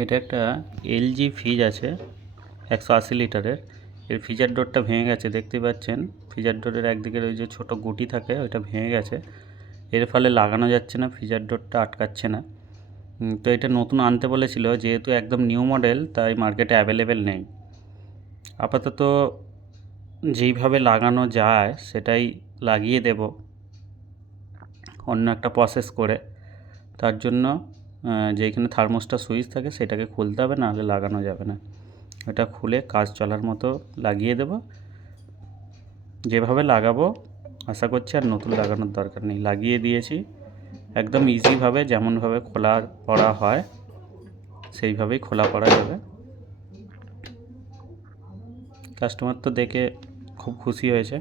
এটা একটা LG fridge আছে 180 লিটারের। এর ফ্রিজার ডোরটা ভেঙে গেছে, দেখতে পাচ্ছেন। ফ্রিজার ডোরের একদিকের ওই যে ছোট গুটি থাকে ওইটা ভেঙে গেছে, এর ফলে লাগানো যাচ্ছে না, ফ্রিজার ডোরটা আটকাচ্ছে না। তো এটা নতুন আনতে বলেছিল, যেহেতু একদম নিউ মডেল তাই মার্কেটে অ্যাভেলেবেল নেই। আপাতত যেইভাবে লাগানো যায় সেটাই লাগিয়ে দেব অন্য একটা প্রসেস করে। তার জন্য যেখানে থার্মোস্টার সুইচ থাকে সেটাকে খুলতে হবে, নাহলে লাগানো যাবে না। এটা খুলে কাজ চলার মতো লাগিয়ে দেব। যেভাবে লাগাবো আশা করছি আর নতুন লাগানোর দরকার নেই, লাগিয়ে দিয়েছি। একদম ইজিভাবে যেমনভাবে খোলা পড়া হয় সেইভাবেই খোলা পড়া যাবে। কাস্টমার তো দেখে খুব খুশি হয়েছে।